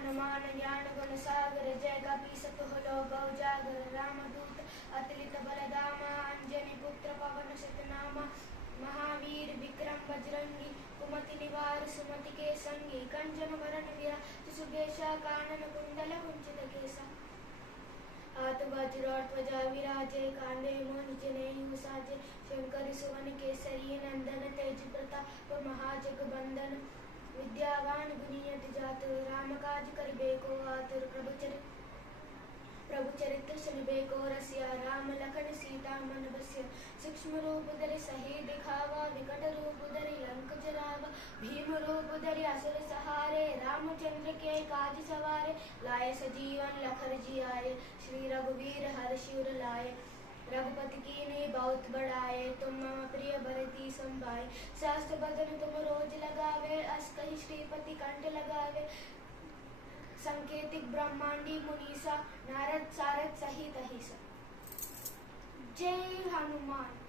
हनुमान ज्ञान गुण सागर जय कपीसतु लोक उजागर रामदूत अतुलित बलधामा अंजनी पुत्र पवन सुतनामा महावीर विक्रम बजरंगी कुमति निवार सुमति के संगी कंचन वरण विराज सुबेशा कानन कुंडल कुंचित केसा हाथ वज्र और ध्वजा विराजे कांधे मोहन जनेऊ साजे शंकर सुवन केसरी नंदन तेज प्रताप महाजगबंदन विद्यावान गुणियति जातु राम काज करिबेको आतुर प्रभु चरित्र सुनिबेको रसिया राम लखन सीता मन बसिया सूक्ष्म रूप धरि सही दिखावा विकट रूप धरि लंक जरावा भीम रूप धरि असुर सहारे रामचंद्र के काज सवारे लाए सजीवन लखन जियाए श्री रघुवीर हर्षि उर लाए रघुपति कीन्ही बहुत बड़ाए तुम मम प्रिय भरती संभाए सहस्त्र बदन तुम रोज लगावे अस कहि श्रीपति कंठ लगावे संकेतिक ब्रह्मांडी मुनीसा नारद सारद सहित अहिसा। जय हनुमान।